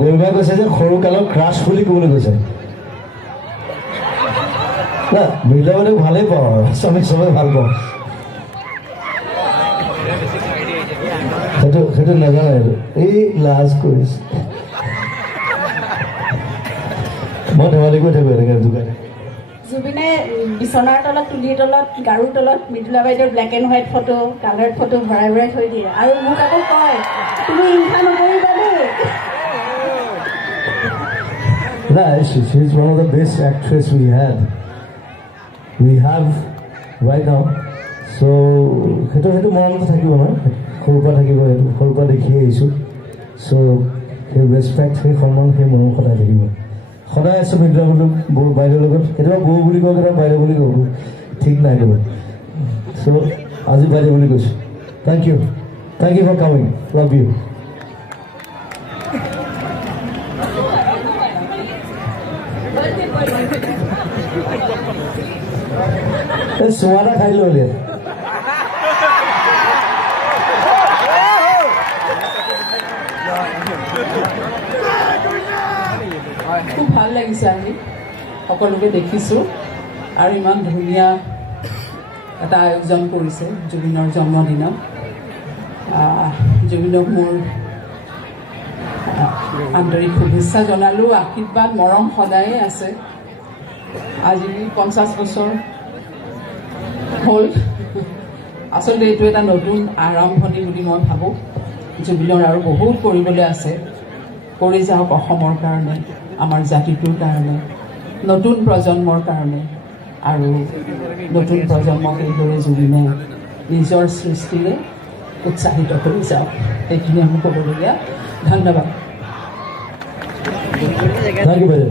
গৰিমাই কৈছে যে সৰুকালৰ ক্ৰাছ বুলি ক'বলৈ কৈছে না মহিলা মানে ভালেই পাওঁ আমি চবেই ভাল পাওঁ সেইটো নাজানে আৰু এই লাজ কৰিছে মই ধেমালি কৰি থাকোঁ এনেকৈ দোকানে জুবিনে বিচনাৰ তলত তুলিৰ তলত গাৰুৰ তলত মৃদুলা বাইদেউৰ black and white photo coloured photo ভৰাই ভৰাই থৈ দিয়ে আৰু মোক আকৌ কয় তুমি হিংসা নকৰিবা দেই Nah, she's one of the best actresses we have right now. So, সেইটো মনতে থাকিব নহয় সৰুৰ পৰা থাকিব সেইটো সৰুৰ পৰা দেখি আহিছোঁ চ' সেই ৰেচপেক্ট সেই সন্মান সেই মৰম সদায় থাকিব সদায় আছোঁ মিডিয়া বোলো বাইদেউৰ লগত কেতিয়াবা বৌ বুলি কওঁ কেতিয়াবা বাইদেউ বুলি কওঁ ঠিক নাই ক'ব চ' আজি বাইদেউ বুলি কৈছোঁ thank you for coming love you চুৱাটা খাই লৈ হ'লে খুব ভাল লাগিছে আমি সকলোকে দেখিছোঁ আৰু ইমান ধুনীয়া এটা আয়োজন কৰিছে জুবিনৰ জন্মদিনত জুবিনক মোৰ আন্তৰিক শুভেচ্ছা জনালোঁ আশীৰ্বাদ মৰম সদায়ে আছে আজি 50 বছৰ হ'ল আচলতে এইটো এটা নতুন আৰম্ভণি বুলি মই ভাবোঁ জুবিনৰ আৰু বহুত কৰিবলৈ আছে কৰি যাওক অসমৰ কাৰণে আমাৰ জাতিটোৰ কাৰণে নতুন প্ৰজন্মৰ কাৰণে আৰু নতুন প্ৰজন্মক এইদৰে জুবিনে নিজৰ সৃষ্টিৰে উৎসাহিত কৰি যাওক এইখিনি আমি ক'বলগীয়া ধন্যবাদ Thank you, brother.